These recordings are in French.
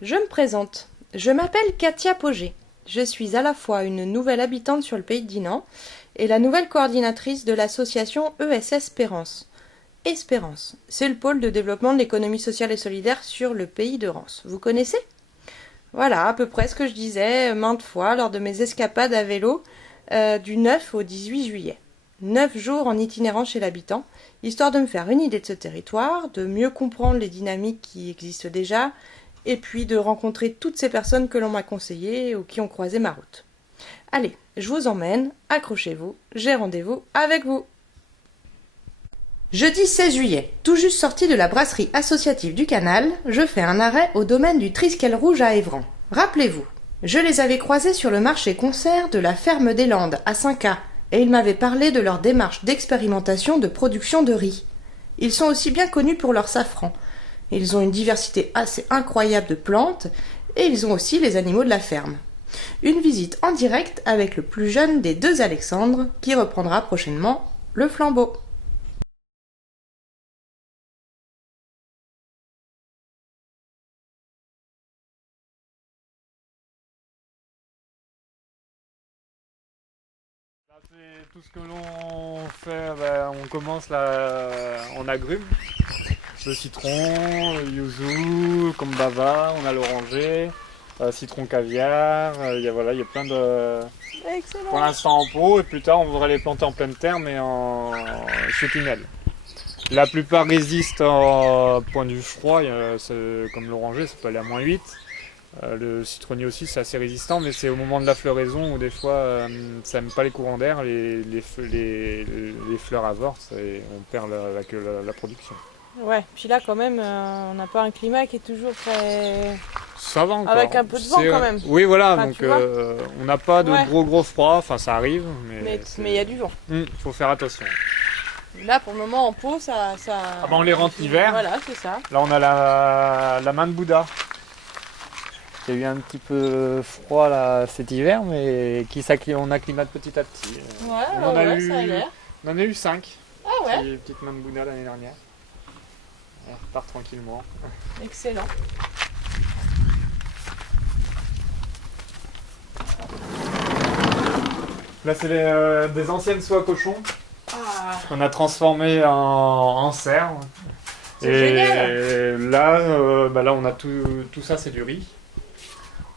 Je me présente. Je m'appelle Katia Pogé. Je suis à la fois une nouvelle habitante sur le pays de Dinan et la nouvelle coordinatrice de l'association ESS Espérance. Espérance, c'est le pôle de développement de l'économie sociale et solidaire sur le pays de Rance. Vous connaissez? Voilà, à peu près ce que je disais maintes fois lors de mes escapades à vélo du 9 au 18 juillet. 9 jours en itinérant chez l'habitant, histoire de me faire une idée de ce territoire, de mieux comprendre les dynamiques qui existent déjà, et puis de rencontrer toutes ces personnes que l'on m'a conseillées ou qui ont croisé ma route. Allez, je vous emmène, accrochez-vous, j'ai rendez-vous avec vous. Jeudi 16 juillet, tout juste sorti de la brasserie associative du Canal, je fais un arrêt au domaine du Triskel Rouge à Évran. Rappelez-vous, je les avais croisés sur le marché concert de la Ferme des Landes à Saint-Cas, et ils m'avaient parlé de leur démarche d'expérimentation de production de riz. Ils sont aussi bien connus pour leur safran. Ils ont une diversité assez incroyable de plantes, et ils ont aussi les animaux de la ferme. Une visite en direct avec le plus jeune des deux Alexandre, qui reprendra prochainement le flambeau. C'est tout ce que l'on fait, on commence là en agrumes, le citron, le yuzu, comme bava, on a l'oranger, citron caviar, il y a plein de... Excellent. Pour l'instant en pot, et plus tard on voudrait les planter en pleine terre mais sous tunnel. La plupart résistent au point du froid, comme l'oranger ça peut aller à -8. Le citronnier aussi c'est assez résistant, mais c'est au moment de la floraison où des fois ça n'aime pas les courants d'air, les fleurs avortent et on perd la production. Ouais, puis là quand même, on n'a pas un climat qui est toujours très... Ça va encore. Avec un peu de vent quand même. Oui voilà, Enfin, donc tu vois. on n'a pas de Ouais. gros froid, enfin ça arrive, Mais il y a du vent. faut faire attention. Là pour le moment en pot, ça... Ah on les rentre l'hiver. Voilà, c'est ça. Là on a la main de Bouddha. Il y a eu un petit peu froid là cet hiver, mais on acclimate petit à petit. Ouais, ça a l'air. On en a eu 5. Ah ouais, Des petites mains de Bouddha l'année dernière. Elle repart tranquillement. excellent. Là c'est des anciennes soies cochons Ah, qu'on a transformées en serre. c'est Et génial. là on a tout ça, c'est du riz.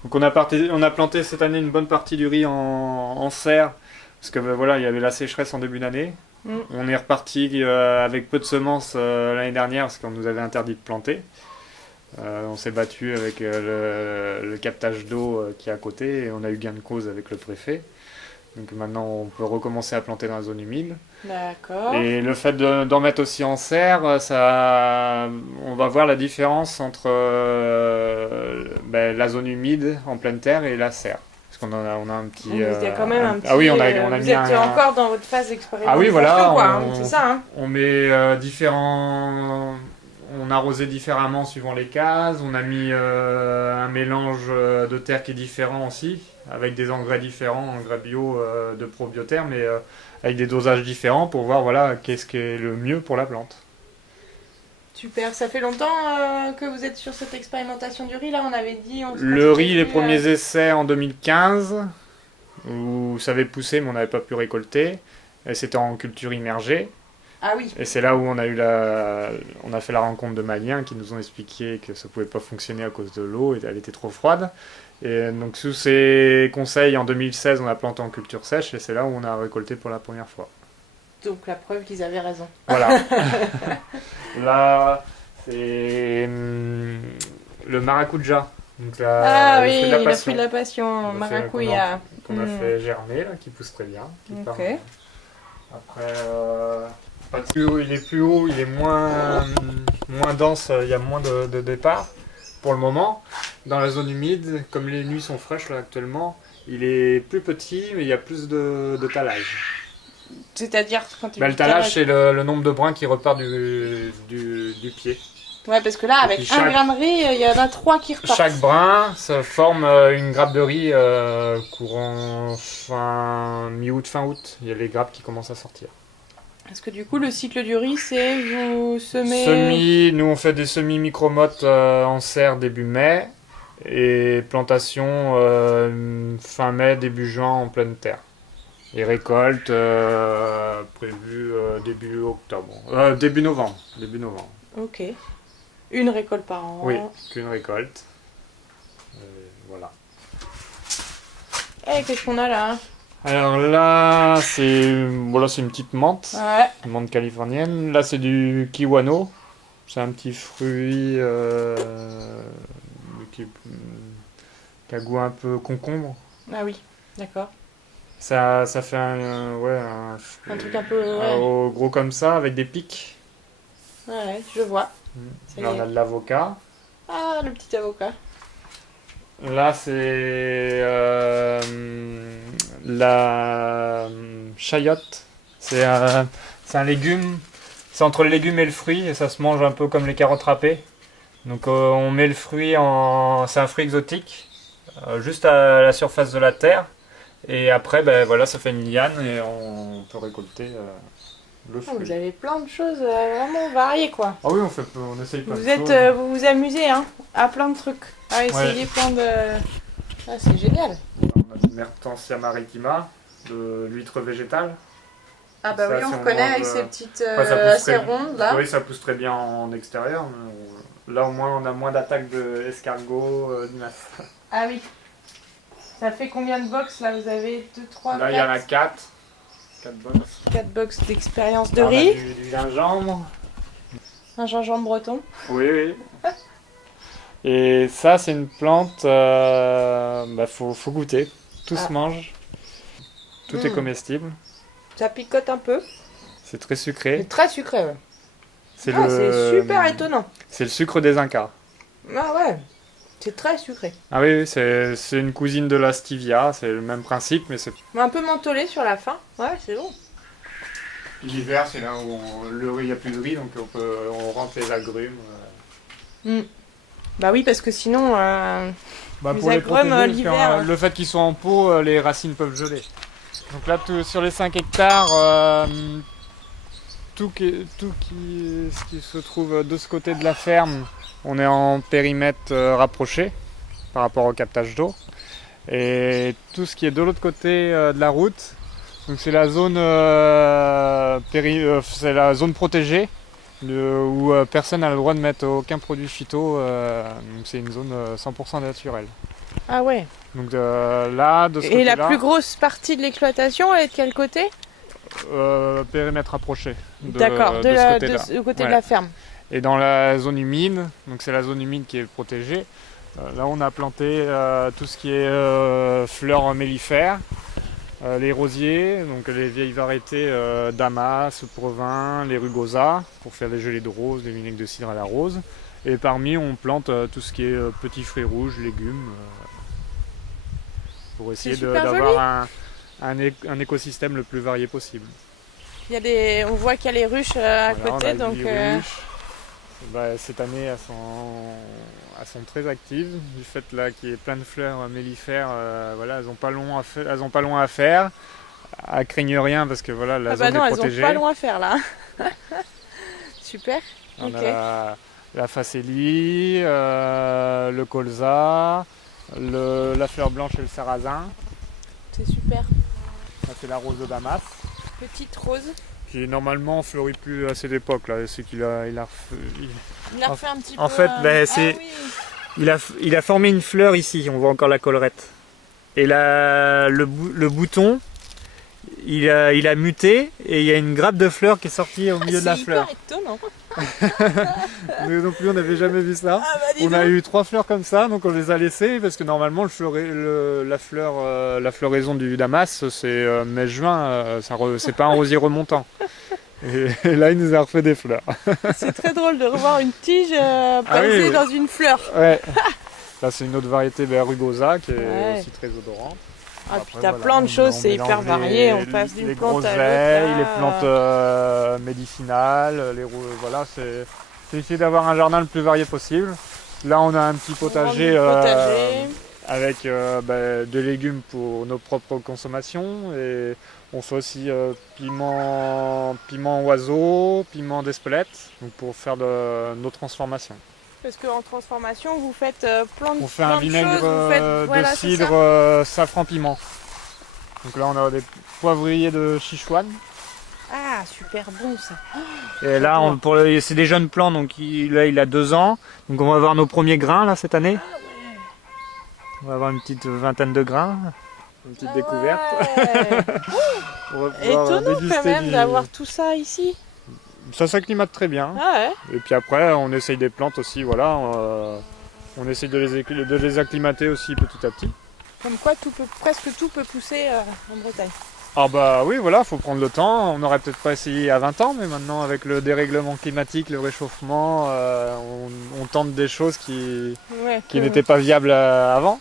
Donc on a planté cette année une bonne partie du riz en serre, parce que il y avait la sécheresse en début d'année. On est reparti avec peu de semences l'année dernière, parce qu'on nous avait interdit de planter. On s'est battu avec le captage d'eau qui est à côté, et on a eu gain de cause avec le préfet. Donc maintenant on peut recommencer à planter dans la zone humide. D'accord. Et le fait d'en mettre aussi en serre, on va voir la différence entre la zone humide en pleine terre et la serre. Parce qu'on on a un petit... Il y a quand même un petit... Ah oui, on a vous mis êtes encore dans votre phase d'expérimentation, Ah oui, voilà, quoi, hein, c'est ça, hein. on met différents... On a arrosé différemment suivant les cases, on a mis un mélange de terre qui est différent aussi, avec des engrais différents, engrais bio de probioterre, mais avec des dosages différents pour voir qu'est-ce qui est le mieux pour la plante. Super, ça fait longtemps que vous êtes sur cette expérimentation du riz, là on avait dit... Le riz, les premiers essais en 2015, où ça avait poussé mais on n'avait pas pu récolter, et c'était en culture immergée. Ah oui. Et c'est là où on a fait la rencontre de Maliens qui nous ont expliqué que ça pouvait pas fonctionner à cause de l'eau, elle était trop froide. Et donc sous ces conseils, en 2016, on a planté en culture sèche et c'est là où on a récolté pour la première fois. Donc la preuve qu'ils avaient raison. Voilà. Là, c'est le maracuja. Donc Ah oui, le le fruit de la passion, maracuya. Qu'on a fait germer, là, qui pousse très bien. Ok. Après, il est plus haut, il est moins dense, il y a moins de départ pour le moment. Dans la zone humide, comme les nuits sont fraîches là actuellement, il est plus petit mais il y a plus de talage. C'est-à-dire quand tu Le talage c'est le nombre de brins qui repart du pied. Ouais, parce que là, avec un grain de riz, il y en a 3 qui repartent. Chaque brin ça forme une grappe de riz courant mi-août, fin août. Il y a les grappes qui commencent à sortir. Parce que du coup, le cycle du riz, c'est vous semez... Nous on fait des semis micromottes en serre début mai. Et plantation fin mai, début juin en pleine terre. Et récolte prévue début octobre. Début novembre. Début novembre. Ok. Une récolte par an. Oui, qu'une récolte. Voilà. Et qu'est-ce qu'on a là? Alors là, c'est une petite menthe. Ouais. Une menthe californienne. Là, c'est du kiwano. C'est un petit fruit qui a goût un peu concombre. Ah oui, d'accord. Ça fait Un truc un peu... gros comme ça, avec des pics. Ouais, je vois. Ça y Là, on est. a de l'avocat. Ah, le petit avocat. Là, c'est la chayotte. C'est un légume. C'est entre le légume et le fruit, et ça se mange un peu comme les carottes râpées. Donc, on met le fruit en... C'est un fruit exotique, juste à la surface de la terre. Et après, ben, voilà, ça fait une liane et on peut récolter le Ah, fruit. vous avez plein de choses vraiment variées, quoi. Ah oui, on essaye plein Vous de êtes, choses. vous vous amusez, hein, à plein de trucs. À essayer plein de... Ah, c'est génial. On a du Mertensia maritima, de l'huître végétale. Ah bah Ça, oui, si on on reconnaît mange, avec ces petites ça pousse assez très- rondes, là. Oui, ça pousse très bien en extérieur. Mais là, au moins, on a moins d'attaques d'escargots, limaces. Ah oui. Ça fait combien de box, là? Vous avez 2, 3, Là, il y en a 4. 4 box. 4 box d'expérience de Là, on a riz. du gingembre. Un gingembre breton. Oui, oui. Et ça, c'est une plante, faut goûter. Tout se mange. Tout est comestible. Ça picote un peu. C'est très sucré. C'est très sucré, ouais. C'est C'est super étonnant. C'est le sucre des Incas. Ah ouais. C'est très sucré. Ah oui, oui, c'est une cousine de la stevia. C'est le même principe, mais c'est... Un peu mentholé sur la fin. Ouais, c'est bon. L'hiver, c'est là où il n'y a plus de riz, donc on rentre les agrumes. Bah oui, parce que sinon... Les Pour les agrumes, protéger, parce que, l'hiver. le fait qu'ils soient en pot, les racines peuvent geler. Donc là, sur les 5 hectares, ce qui se trouve de ce côté de la ferme, on est en périmètre rapproché par rapport au captage d'eau. Et tout ce qui est de l'autre côté de la route, donc c'est la zone, c'est la zone protégée où personne n'a le droit de mettre aucun produit phyto. Donc c'est une zone 100% naturelle. Ah ouais. Donc là, de ce Et côté-là, la plus grosse partie de l'exploitation, elle est de quel côté? périmètre rapproché. D'accord, de ce côté-là. du côté Ouais. de la ferme. Et dans la zone humide, donc c'est la zone humide qui est protégée, là on a planté tout ce qui est fleurs mellifères, les rosiers, donc les vieilles variétés damas, provins, les rugosa, pour faire des gelées de rose, des vinaigres de cidre à la rose. Et parmi on plante tout ce qui est petits fruits rouges, légumes, pour essayer super d'avoir un écosystème le plus varié possible. On voit qu'il y a les ruches à Voilà, côté, on a donc... des ruches. Cette année, elles sont très actives. Du fait là qu'il y ait plein de fleurs mellifères, voilà, elles n'ont pas long à faire. Elles craignent rien parce que voilà, la Ah zone bah non, est elles protégée. ont pas loin à faire là. Super. On Ok. a la facélie, le colza, la fleur blanche et le sarrasin. C'est super. Ça c'est la rose de Damas, Petite rose. qui normalement fleurit plus à cette époque là. C'est qu'il a, il a Il a refait un petit peu... en fait, Ah oui. il a formé une fleur ici, on voit encore la collerette. Et là, le bouton, il a muté et il y a une grappe de fleurs qui est sortie au milieu de la fleur. C'est hyper étonnant. Nous non plus, on n'avait jamais vu ça. Ah bah dis On a donc. eu 3 fleurs comme ça, donc on les a laissées parce que normalement la floraison du damas c'est mai-juin, c'est pas un rosier remontant. Et là il nous a refait des fleurs. C'est très drôle de revoir une tige placée oui. dans une fleur. Ouais. Là c'est une autre variété rugosa qui est Ouais. aussi très odorante. Ah, Après, puis t'as voilà, plein de choses, c'est mélange hyper varié. On passe d'une les plante à groseilles, l'autre. les plantes médicinales, voilà, c'est essayer d'avoir un jardin le plus varié possible. Là, on a un petit potager, avec de légumes pour nos propres consommations et on fait aussi piment oiseau, piment d'Espelette, donc pour faire de nos transformations. parce qu'en transformation, vous faites plein de On fait un vinaigre voilà, de cidre safran piment. Donc là on a des poivriers de Sichuan. Ah, super bon ça. Et là c'est des jeunes plants, donc là il a 2 ans. Donc on va avoir nos premiers grains là cette année. On va avoir une petite vingtaine de grains. Une petite découverte. On va pouvoir étonnant déguster quand même d'avoir tout ça ici. Ça s'acclimate très bien. Ah ouais. Et puis après on essaye des plantes aussi, voilà. On essaye de les acclimater aussi petit à petit. Comme quoi presque tout peut pousser en Bretagne. Ah bah oui, voilà, faut prendre le temps. On n'aurait peut-être pas essayé à 20 ans, mais maintenant avec le dérèglement climatique, le réchauffement, on tente des choses qui n'étaient pas viables avant.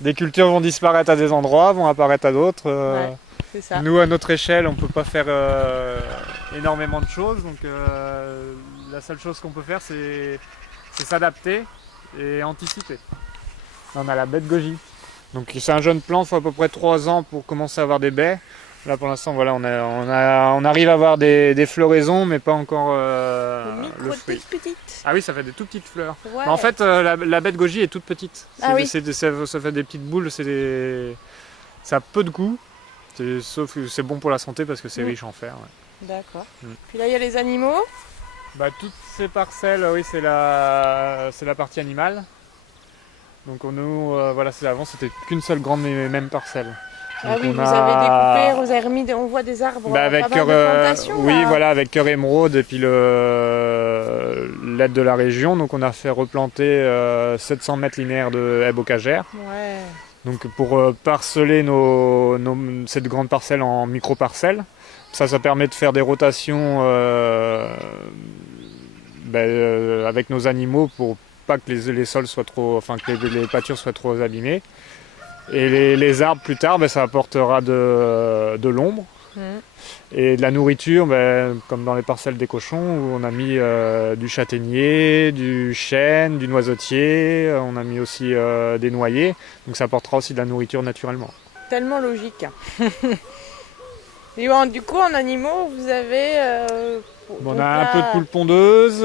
Des cultures vont disparaître à des endroits, vont apparaître à d'autres. C'est ça. Nous, à notre échelle, on ne peut pas faire énormément de choses. Donc la seule chose qu'on peut faire, c'est s'adapter et anticiper. Là, on a la baie de goji. Donc c'est un jeune plant, il faut à peu près 3 ans pour commencer à avoir des baies. Là pour l'instant voilà, on arrive à avoir des floraisons mais pas encore le fruit. Petites. Ah oui, ça fait des tout petites fleurs. Ouais. En fait la baie de goji est toute petite. Ah oui. Ça fait des petites boules, ça a peu de goût. Sauf que c'est bon pour la santé parce que c'est riche en fer. Ouais. D'accord. Puis là il y a les animaux. Bah, toutes ces parcelles, oui c'est la partie animale. Donc nous, voilà, avant c'était qu'une seule grande et même parcelle. Ah donc oui, vous avez découpé, vous avez remis, on voit des arbres, avec pas mal de plantations. oui, voilà, avec cœur émeraude et puis l'aide de la région. Donc on a fait replanter 700 mètres linéaires de haies bocagères. Ouais. Donc pour parceller cette grande parcelle en micro-parcelles. Ça permet de faire des rotations avec nos animaux pour pas que les sols soient trop, enfin que les pâtures soient trop abîmées. Et les arbres plus tard, ça apportera de l'ombre et de la nourriture, comme dans les parcelles des cochons où on a mis du châtaignier, du chêne, du noisetier, on a mis aussi des noyers, donc ça apportera aussi de la nourriture naturellement. Tellement logique. Et du coup en animaux vous avez... on a un peu de poule pondeuse.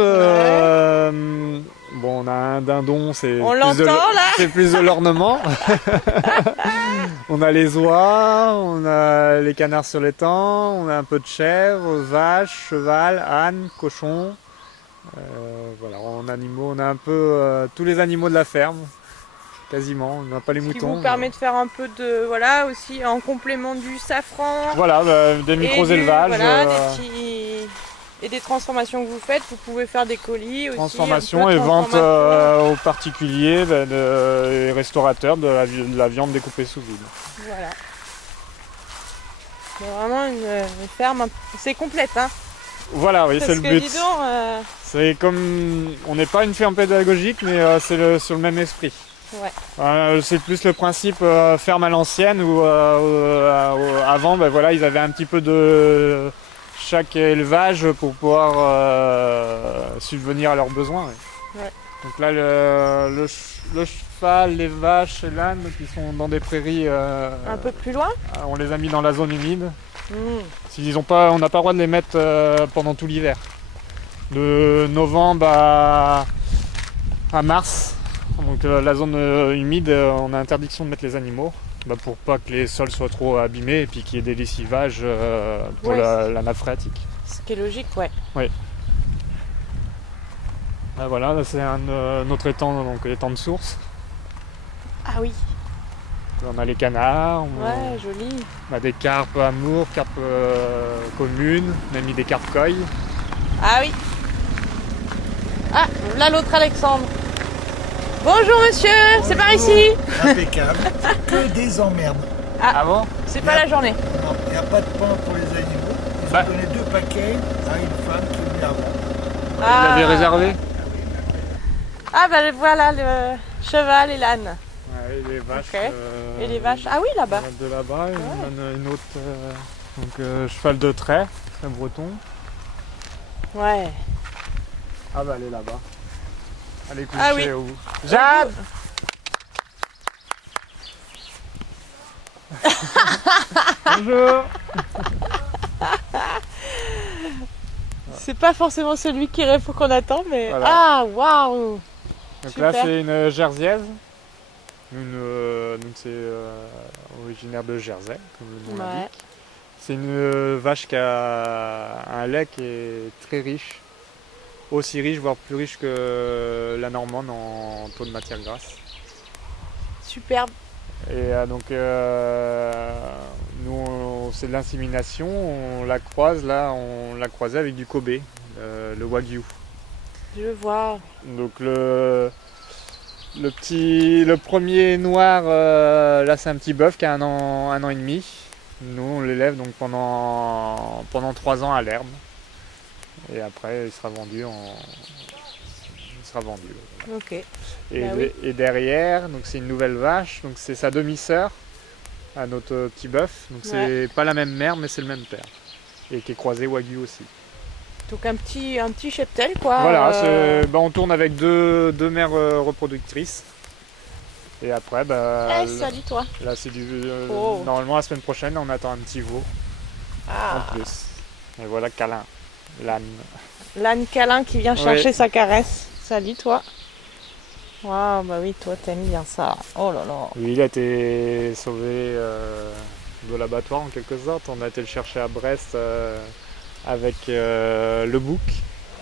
On a un dindon, c'est plus de l'ornement. On a les oies, on a les canards sur l'étang, on a un peu de chèvre, vache, cheval, âne, cochon. Voilà, en animaux, on a un peu tous les animaux de la ferme, quasiment. On n'a pas les moutons. Ce qui vous permet de faire un peu de, voilà, aussi en complément du safran. Voilà, des micro-élevages. Voilà, et des transformations que vous faites, vous pouvez faire des colis aussi. Transformation et vente aux particuliers et restaurateurs de la viande découpée sous vide. Voilà. C'est vraiment une ferme, c'est complète, hein. Voilà, oui, c'est le but. Dis donc, c'est comme, on n'est pas une ferme pédagogique, mais c'est sur le même esprit. Ouais. C'est plus le principe ferme à l'ancienne où avant, voilà, ils avaient un petit peu de chaque élevage pour pouvoir subvenir à leurs besoins. Ouais. Ouais. Donc là, le cheval, les vaches et l'âne qui sont dans des prairies un peu plus loin, on les a mis dans la zone humide. On n'a pas le droit de les mettre pendant tout l'hiver. De novembre à mars, donc la zone humide, on a interdiction de mettre les animaux. Pour pas que les sols soient trop abîmés et puis qu'il y ait des lessivages pour la nappe phréatique. Ce qui est logique, ouais. Oui. Voilà, là c'est notre étang, donc l'étang de source. Ah oui. Là, on a les canards. Ouais, joli. On a des carpes amour, carpes communes, on a mis des carpes koi. Ah oui. Ah, là l'autre Alexandre. Bonjour monsieur, c'est par ici. Impeccable, que des emmerdes. Ah bon? C'est pas la journée. Non, il n'y a pas de pain pour les animaux. Ils ont donné 2 paquets à une femme qui est venue avant. Vous l'avez réservé? Ah voilà le cheval et l'âne. Ouais, et les vaches. Okay. Et les vaches. Ah oui, là-bas. De là-bas, il y en a une autre. Cheval de trait, très breton. Ouais. Ah elle est là-bas. Elle est couchée ah oui. où? Jade. Bonjour. C'est pas forcément celui qui répond qu'on attend, mais... Voilà. Ah, waouh. Donc Super. là, c'est une jersiaise. Donc c'est originaire de Jersey, comme le nom Ouais. l'indique. C'est une vache qui a un lait qui est très riche, aussi riche, voire plus riche que la normande en taux de matière grasse. Superbe. Et nous, c'est de l'insémination, on la croise, là, on l'a croisée avec du Kobe, le Wagyu. Je vois. Donc le premier noir, là c'est un petit bœuf qui a un an et demi. Nous on l'élève donc pendant 3 ans à l'herbe. Et après il sera vendu. Ok. Et, Bah oui. et derrière, donc c'est une nouvelle vache, donc c'est sa demi-sœur à notre petit bœuf. Donc c'est pas la même mère mais c'est le même père. Et qui est croisé Wagyu aussi. Donc un petit cheptel quoi. Voilà, on tourne avec deux mères reproductrices. Et après, salut toi. là c'est Oh. normalement la semaine prochaine, on attend un petit veau Ah. en plus. Et voilà câlin, l'âne. L'âne câlin qui vient chercher Ouais. sa caresse. Salut toi. Waouh, bah oui, toi t'aimes bien ça. Oh là là. Lui, il a été sauvé de l'abattoir en quelque sorte. On a été le chercher à Brest avec le bouc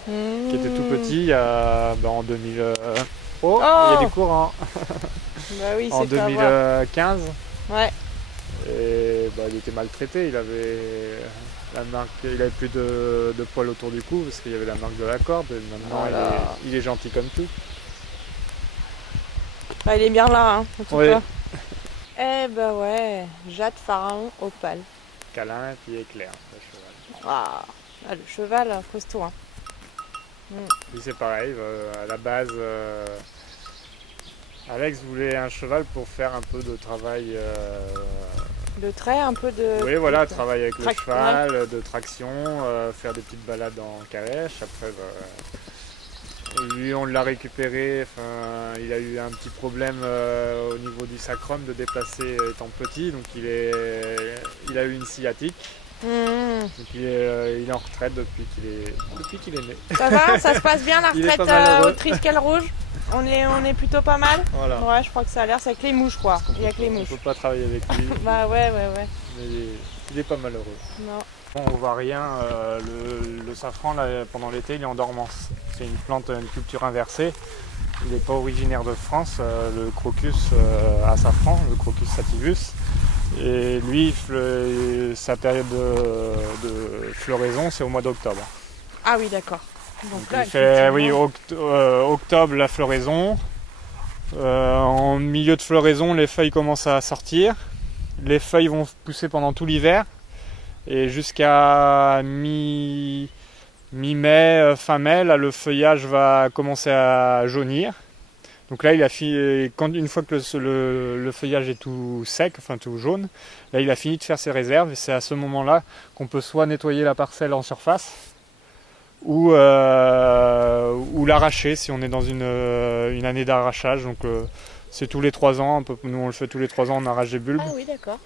qui était tout petit en 2000. Oh, il y a du courant. Bah oui, En c'est à voir. 2015. Ouais. Et il était maltraité, il avait plus de poils autour du cou parce qu'il y avait la marque de la corde. Et maintenant Voilà. il est gentil comme tout. Bah, il est bien là, hein, en tout Ouais. cas. Eh bah ouais, Jade Pharaon Opale. Câlin et puis éclair, le cheval. Ah, le cheval, costaud. Hein. Lui c'est pareil, à la base Alex voulait un cheval pour faire un peu de travail. De trait, un peu de. Oui voilà, travailler avec le Trac- cheval, de traction, faire des petites balades en calèche. Après lui on l'a récupéré, il a eu un petit problème au niveau du sacrum de déplacer étant petit, donc il a eu une sciatique, donc il est en retraite depuis qu'il est né. Ça va, ça se passe bien la Il est retraite pas malheureux. au Triskel Rouge. On est plutôt pas mal. Voilà. Ouais, je crois que ça a l'air, c'est avec les mouches quoi. Il y a que les On mouches. peut pas travailler avec lui, Bah ouais. mais il est pas malheureux. Non. On voit rien, le safran là, pendant l'été il est en dormance. C'est une culture inversée. Il n'est pas originaire de France, le crocus à safran, le crocus sativus. Et lui, sa période de floraison c'est au mois d'octobre. Ah oui, d'accord. Donc Donc, là, il fait effectivement, octobre la floraison. En milieu de floraison, les feuilles commencent à sortir. Les feuilles vont pousser pendant tout l'hiver. Et jusqu'à mi-mai, fin mai, là, le feuillage va commencer à jaunir. Donc là, une fois que le feuillage est tout sec, enfin tout jaune, là, il a fini de faire ses réserves. Et c'est à ce moment-là qu'on peut soit nettoyer la parcelle en surface, ou l'arracher si on est dans une année d'arrachage. Donc c'est tous les 3 ans, nous on le fait tous les 3 ans, on arrache des bulbes. Ah oui, d'accord.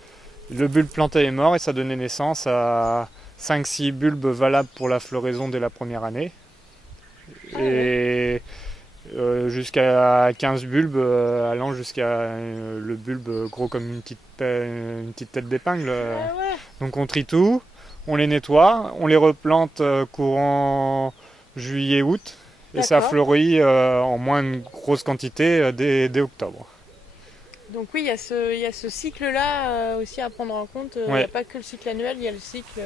Le bulbe planté est mort et ça donnait naissance à 5-6 bulbes valables pour la floraison dès la première année. Et jusqu'à 15 bulbes allant jusqu'à le bulbe gros comme une petite tête d'épingle. Ah ouais. Donc on trie tout, on les nettoie, on les replante courant juillet-août et ça D'accord. fleurit en moins de grosse quantité dès octobre. Donc oui, il y a ce cycle-là aussi à prendre en compte. Il n'y Ouais. a pas que le cycle annuel, il y a le cycle...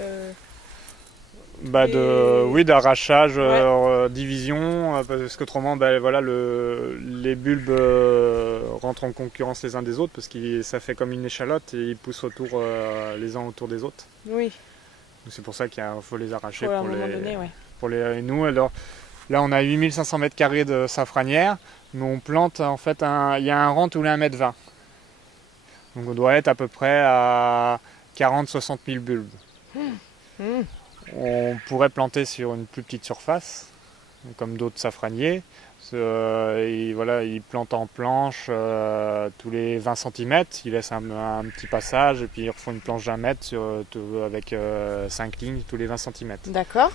D'arrachage, Ouais. division, parce qu'autrement les bulbes rentrent en concurrence les uns des autres parce que ça fait comme une échalote et ils poussent les uns autour des autres. Oui, Donc c'est pour ça qu'il faut les arracher à un moment donné, ouais. pour les nous. Alors là on a 8500 m² de safranière, mais on plante en fait il y a un rang tous les 1,20 m. Donc on doit être à peu près à 40-60 000 bulbes. On pourrait planter sur une plus petite surface, comme d'autres safraniers. Ils plantent en planche tous les 20 cm, ils laissent un petit passage et puis ils refont une planche d'1 mètre avec 5 lignes tous les 20 cm. D'accord.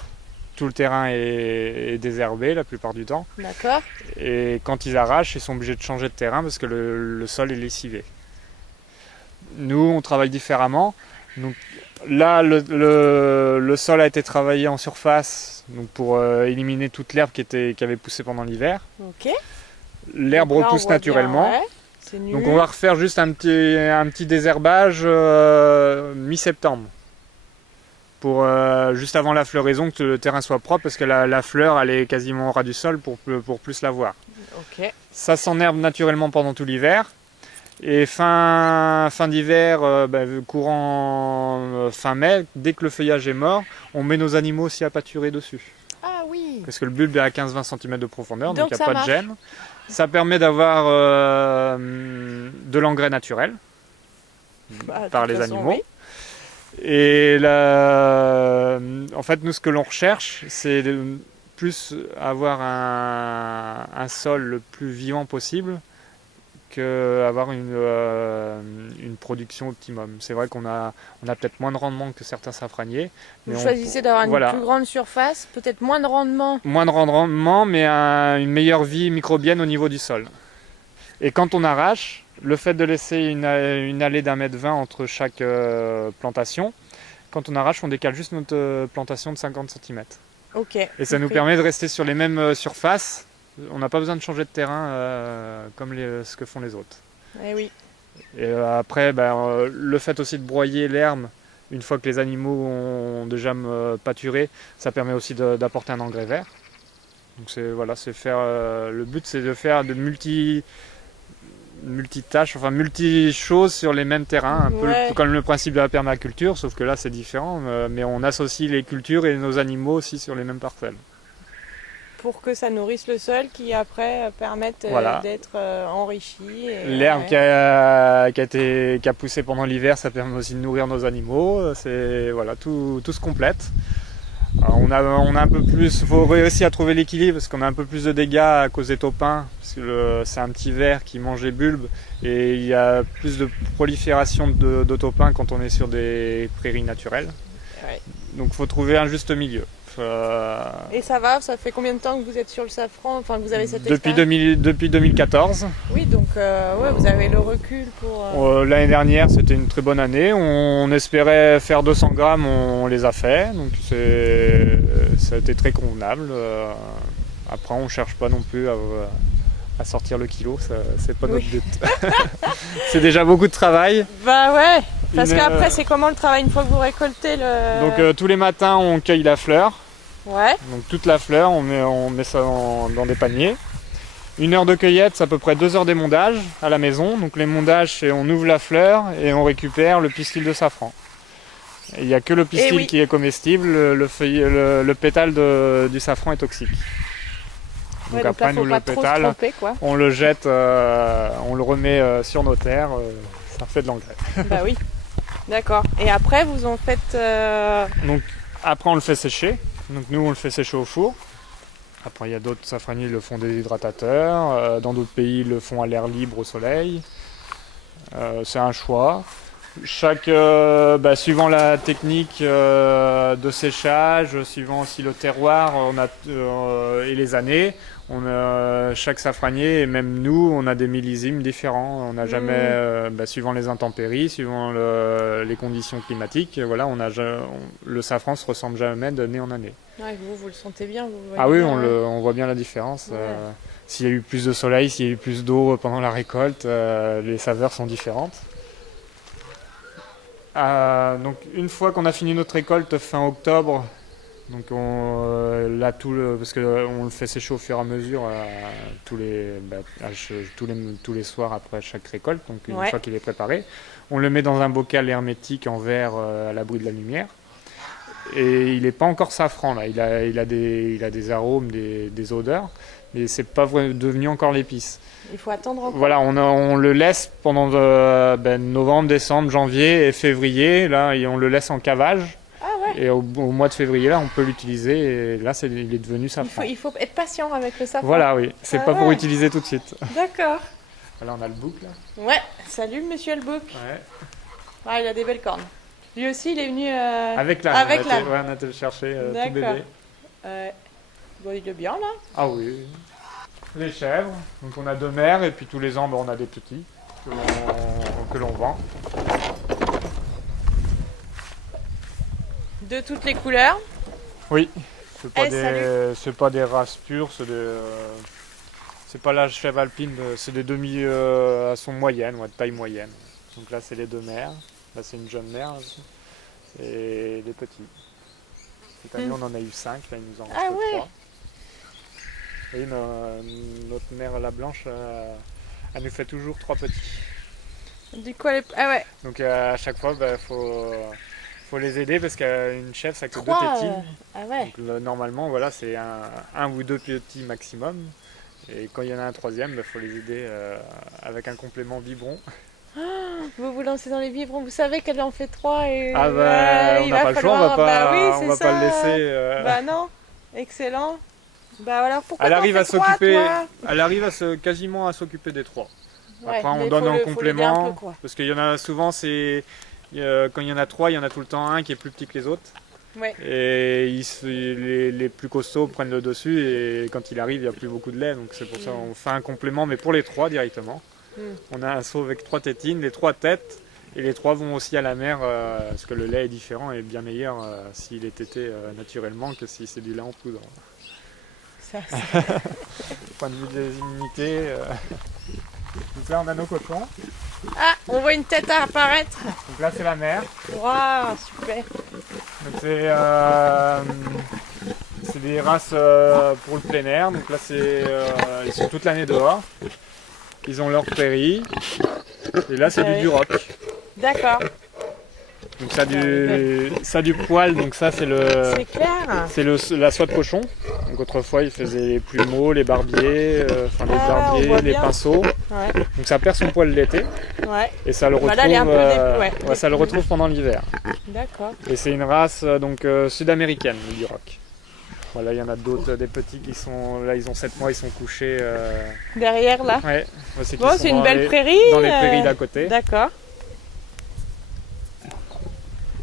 tout le terrain est désherbé la plupart du temps. D'accord. Et quand ils arrachent, ils sont obligés de changer de terrain parce que le sol est lessivé. Nous, on travaille différemment. Donc, là, le sol a été travaillé en surface donc pour éliminer toute l'herbe qui avait poussé pendant l'hiver. Ok. L'herbe Donc là, repousse on voit naturellement. bien, ouais. C'est nul. Donc on va refaire juste un petit désherbage mi-septembre. Pour juste avant la floraison, que le terrain soit propre parce que la fleur elle est quasiment au ras du sol pour plus la voir. Ok. Ça s'enherbe naturellement pendant tout l'hiver. Et fin d'hiver, courant fin mai, dès que le feuillage est mort, on met nos animaux aussi à pâturer dessus. Ah oui. Parce que le bulbe est à 15-20 cm de profondeur, donc il n'y a ça pas marche. de gêne. Ça permet d'avoir de l'engrais naturel par de toute les façon, animaux. oui. Et en fait, nous, ce que l'on recherche, c'est de plus avoir un sol le plus vivant possible qu'avoir une production optimum. C'est vrai qu'on a peut-être moins de rendement que certains safraniers. Vous choisissez d'avoir une plus grande surface, peut-être moins de rendement. Moins de rendement, mais une meilleure vie microbienne au niveau du sol. Et quand on arrache, le fait de laisser une allée d'1,20 m entre chaque plantation, quand on arrache, on décale juste notre plantation de 50 cm. Ok. Et ça nous permet de rester sur les mêmes surfaces. On n'a pas besoin de changer de terrain comme ce que font les autres. Eh oui. Et après, le fait aussi de broyer l'herbe, une fois que les animaux ont déjà pâturé, ça permet aussi d'apporter un engrais vert. Donc le but c'est de faire de multitâches, enfin multi-choses sur les mêmes terrains, un peu comme le principe de la permaculture, sauf que là c'est différent, mais on associe les cultures et nos animaux aussi sur les mêmes parcelles. Pour que ça nourrisse le sol qui après permette d'être enrichi. L'herbe qui a poussé pendant l'hiver, ça permet aussi de nourrir nos animaux. Tout se complète. Alors on a un peu plus, il faut réussir à trouver l'équilibre parce qu'on a un peu plus de dégâts à cause des taupins, parce que c'est un petit ver qui mange les bulbes et il y a plus de prolifération de taupins quand on est sur des prairies naturelles. Ouais. Donc il faut trouver un juste milieu. Et ça fait combien de temps que vous êtes sur le safran, enfin que vous avez cette expérience? Depuis 2014. Oui, donc vous avez le recul pour... L'année dernière, c'était une très bonne année. On espérait faire 200 grammes, on les a fait. Donc ça a été très convenable. Après, on ne cherche pas non plus à sortir le kilo, c'est pas notre but. C'est déjà beaucoup de travail. Bah ouais, parce qu'après, c'est comment le travail une fois que vous récoltez le... Donc tous les matins, on cueille la fleur. Ouais. Donc toute la fleur, on met ça dans des paniers. 1 heure de cueillette, c'est à peu près 2 heures d'émondage à la maison. Donc l'émondage, c'est on ouvre la fleur et on récupère le pistil de safran. Il n'y a que le pistil qui est comestible, le pétale du safran est toxique. Donc après, nous, le pétale, on le jette, on le remet sur nos terres, ça fait de l'engrais. Bah oui, d'accord. Et après, vous en faites... Donc après, on le fait sécher. Donc nous, on le fait sécher au four. Après, il y a d'autres safraniers qui le font des hydratateurs. Dans d'autres pays, ils le font à l'air libre au soleil. C'est un choix. Suivant la technique de séchage, suivant aussi le terroir et les années, chaque safranier, et même nous, on a des millésimes différents. On n'a jamais, suivant les intempéries, suivant les conditions climatiques, le safran ne se ressemble jamais d'année en année. Ouais, vous le sentez bien, on voit bien la différence. Ouais. S'il y a eu plus de soleil, s'il y a eu plus d'eau pendant la récolte, les saveurs sont différentes. Donc une fois qu'on a fini notre récolte fin octobre, donc parce qu'on le fait sécher au fur et à mesure tous les soirs après chaque récolte, donc une fois qu'il est préparé, on le met dans un bocal hermétique en verre à l'abri de la lumière. Et il n'est pas encore safran là, il a des arômes, des odeurs, mais c'est pas devenu encore l'épice. Il faut attendre encore. Voilà, on le laisse pendant novembre, décembre, janvier et février. Là, on le laisse en cavage. Ah ouais. Et au mois de février, là, on peut l'utiliser. Et là, il est devenu safran. Il faut être patient avec le safran. Voilà, oui. C'est pas pour utiliser tout de suite. D'accord. Là, on a le bouc, là. Ouais. Salut, monsieur le bouc. Ouais. Ah, il a des belles cornes. Lui aussi, il est venu... Avec l'âne. On a été le chercher tout bébé. Bon, il est bien là. Ah oui. Les chèvres, donc on a 2 mères et puis tous les ans on a des petits que l'on vend. De toutes les couleurs. Oui, c'est pas salut. des races pures, c'est pas la chèvre alpine, c'est des demi à son moyenne, de taille moyenne. Donc là c'est les 2 mères, là c'est une jeune mère et les petits. Cette année on en a eu 5, là il nous en reste 3. Oui, notre mère la blanche, elle nous fait toujours 3 petits. Du coup, ah ouais. Donc à chaque fois, faut les aider parce qu'une chèvre, ça a que 2 tétines. Ah ouais. Donc normalement, voilà, c'est un ou 2 petits maximum. Et quand il y en a un 3e, faut les aider avec un complément biberon. Vous vous lancez dans les biberons, vous savez qu'elle en fait 3 et on n'a pas le choix, on va pas le laisser. Bah non, excellent. Bah alors pourquoi elle arrive à s'occuper, quasiment à s'occuper des 3. Ouais, après on donne en complément, peu, parce qu'il y en a souvent, quand il y en a 3, il y en a tout le temps un qui est plus petit que les autres. Ouais. Et les plus costauds prennent le dessus et quand il arrive il n'y a plus beaucoup de lait, donc c'est pour ça qu'on fait un complément, mais pour les 3 directement. On a un seau avec 3 tétines, les 3 têtes, et les 3 vont aussi à la mère, parce que le lait est différent et bien meilleur s'il est tété naturellement que si c'est du lait en poudre. Ça, point de vue des immunités. Donc là on a nos cochons. Ah, on voit une tête à apparaître. Donc là c'est la mère. Waouh, super. Donc c'est des races pour le plein air. Donc là ils sont toute l'année dehors. Ils ont leur prairie. Et là c'est du duroc. D'accord. Donc ça a du poil, donc ça c'est la soie de cochon. Donc autrefois ils faisaient les plumeaux, les barbiers, les pinceaux. Ouais. Donc ça perd son poil l'été. Ouais. Et ça le retrouve, ça le retrouve pendant l'hiver. D'accord. Et c'est une race sud-américaine, le duroc. Voilà, il y en a d'autres, des petits qui sont là, ils ont 7 mois, ils sont couchés derrière là. Ouais. C'est une belle prairie. Dans les prairies d'à côté. D'accord.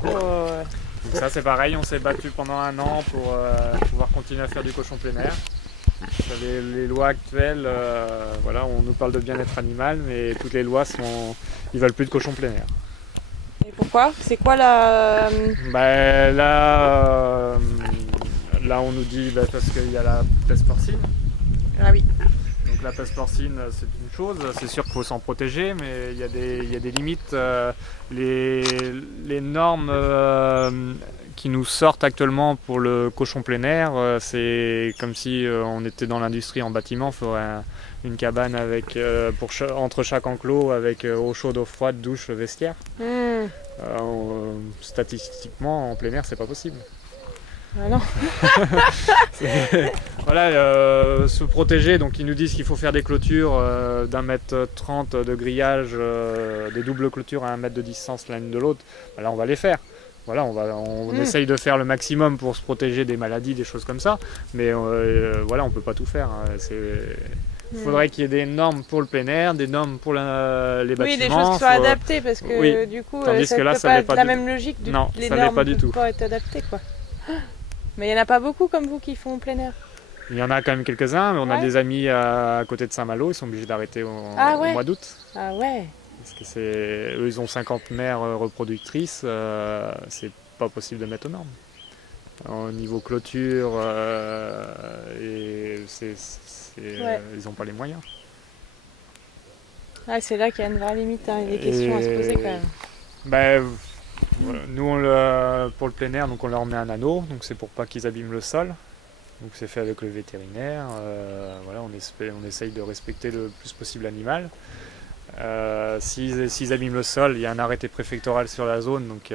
Donc ça c'est pareil, on s'est battu pendant 1 an pour pouvoir continuer à faire du cochon plein air. Les lois actuelles, on nous parle de bien-être animal, mais toutes les lois ils veulent plus de cochon plein air. Et pourquoi? C'est quoi la... Là on nous dit parce qu'il y a la peste porcine. Ah oui. Donc la peste porcine c'est une chose, c'est sûr qu'il faut s'en protéger, mais il y a des limites. Les normes qui nous sortent actuellement pour le cochon plein air, c'est comme si on était dans l'industrie en bâtiment, il faudrait une cabane avec, entre chaque enclos avec eau chaude, eau froide, douche, vestiaire. Statistiquement en plein air c'est pas possible. Ah non. Se protéger, donc ils nous disent qu'il faut faire des clôtures d'1,30 m de grillage, des doubles clôtures à 1 mètre de distance l'une de l'autre. Là on va les faire. Voilà, on essaye de faire le maximum pour se protéger des maladies, des choses comme ça, mais on peut pas tout faire. Il faudrait qu'il y ait des normes pour le plein air, des normes pour les bâtiments. Oui, des choses qui soient adaptées, parce que du coup, ça ne peut pas être la même logique. Non, les ça normes l'est pas du tout. Pas être adaptées, quoi. Mais il n'y en a pas beaucoup comme vous qui font plein air. Il y en a quand même quelques-uns, mais on a des amis à côté de Saint-Malo, ils sont obligés d'arrêter au mois d'août. Ah ouais. Parce que eux, ils ont 50 mères reproductrices, c'est pas possible de mettre aux normes. Au niveau clôture, ils n'ont pas les moyens. Ah, c'est là qu'il y a une vraie limite, il y a des questions à se poser quand même. Nous, pour le plein air, donc on leur met un anneau, donc c'est pour pas qu'ils abîment le sol. Donc c'est fait avec le vétérinaire. On essaye de respecter le plus possible l'animal. S'ils abîment le sol, il y a un arrêté préfectoral sur la zone, donc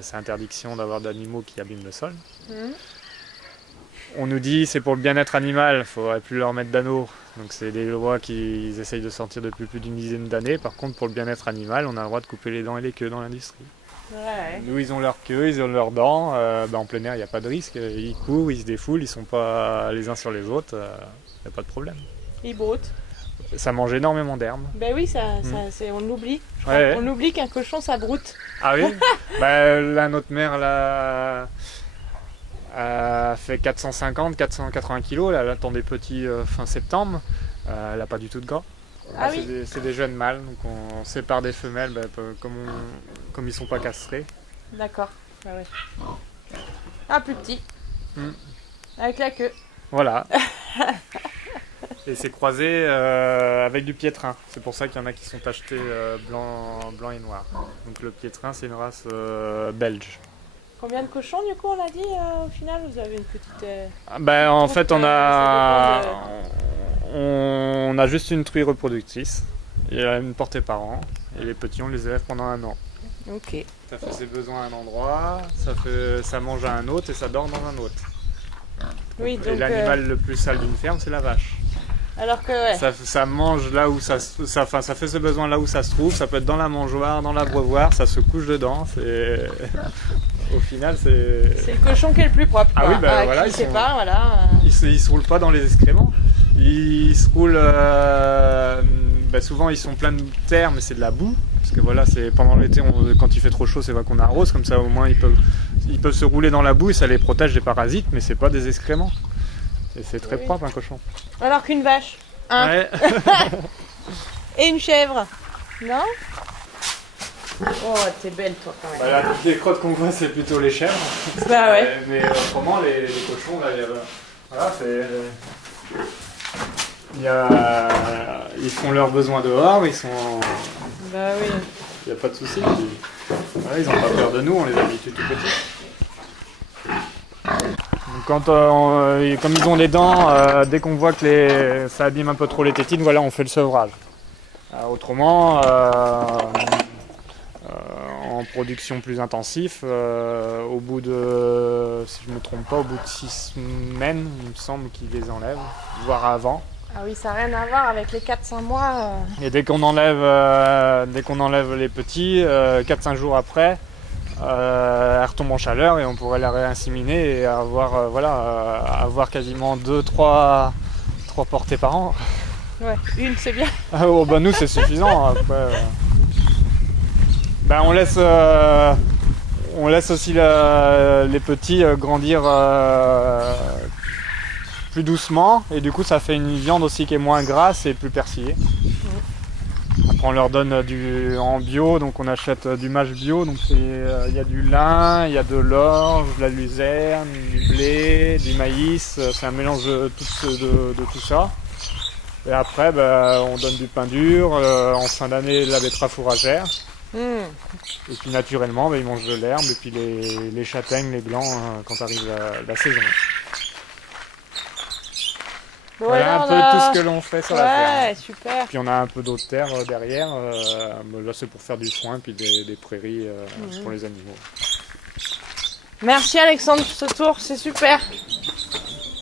c'est interdiction d'avoir d'animaux qui abîment le sol. On nous dit c'est pour le bien-être animal, il ne faudrait plus leur mettre d'anneaux. Donc c'est des lois qu'ils essayent de sortir depuis plus d'une dizaine d'années. Par contre, pour le bien-être animal, on a le droit de couper les dents et les queues dans l'industrie. Ouais. Nous, ils ont leur queue, ils ont leurs dents. En plein air, il n'y a pas de risque. Ils courent, ils se défoulent, ils ne sont pas les uns sur les autres. Il n'y a pas de problème. Ils broutent. Ça mange énormément d'herbes. Ben oui, on l'oublie. On oublie qu'un cochon, ça broute. Ah oui. Là, notre mère, fait 450-480 kg, là, elle attend des petits fin septembre. Elle n'a pas du tout de gras. Ah oui. C'est des jeunes mâles, donc on sépare des femelles comme ils sont pas castrés. D'accord. Ah, ouais. Ah, plus petit. Avec la queue. Voilà. Et c'est croisé avec du piétrin. C'est pour ça qu'il y en a qui sont tachetés blanc et noir. Donc le piétrin, c'est une race belge. Combien de cochons, du coup, on a dit au final? Vous avez une petite. En fait, on a ça juste une truie reproductrice. Il y a une portée par an. Et les petits, on les élève pendant 1 an. Ok. Ça fait ses besoins à un endroit, ça mange à un autre et ça dort dans un autre. Oui, donc. Et l'animal le plus sale d'une ferme, c'est la vache. Alors que, ouais. Ça mange là où ça fait ses besoins là où ça se trouve. Ça peut être dans la mangeoire, dans l'abreuvoir, ça se couche dedans. Au final, c'est le cochon qui est le plus propre. Ah oui, voilà, voilà. Ils se roulent pas dans les excréments. Ils se roulent. Souvent, ils sont pleins de terre, mais c'est de la boue. Parce que voilà, c'est pendant l'été, quand il fait trop chaud, c'est vrai qu'on arrose. Comme ça, au moins, ils peuvent se rouler dans la boue et ça les protège des parasites, mais c'est pas des excréments. Et c'est très propre, un cochon. Alors qu'une vache. Hein. Ouais. Et une chèvre. Non? Oh, t'es belle, toi, quand même. Voilà, toutes les crottes qu'on voit, c'est plutôt les chèvres. Bah ouais. Mais autrement, les cochons, là, voilà, ils font leurs besoins dehors, ils sont. Bah oui. Il n'y a pas de souci. Voilà, ils n'ont pas peur de nous, on les habitue tout petits. Donc comme ils ont les dents, dès qu'on voit que ça abîme un peu trop les tétines, voilà, on fait le sevrage. Autrement, en production plus intensif, au bout de, si je ne me trompe pas, au bout de 6 semaines, il me semble qu'ils les enlèvent, voire avant. Ah oui, ça n'a rien à voir avec les 4-5 mois. Et dès qu'on enlève les petits, 4-5 jours après, elles retombent en chaleur et on pourrait la réinséminer et avoir quasiment 2-3 portées par an. Ouais, une c'est bien. Nous c'est suffisant. Après, on laisse aussi les petits grandir plus doucement et du coup ça fait une viande aussi qui est moins grasse et plus persillée. Après on leur donne en bio, donc on achète du mâche bio, donc il y a du lin, il y a de l'orge, de la luzerne, du blé, du maïs, c'est un mélange de tout ça. Et après on donne du pain dur, en fin d'année de la betterave fourragère. Et puis naturellement ils mangent de l'herbe et puis les châtaignes, les blancs quand arrive la saison. Voilà un peu tout ce que l'on fait sur la ferme. Ouais, super. Puis on a un peu d'autres terres derrière. Là c'est pour faire du foin puis des prairies pour les animaux. Merci Alexandre pour ce tour, c'est super.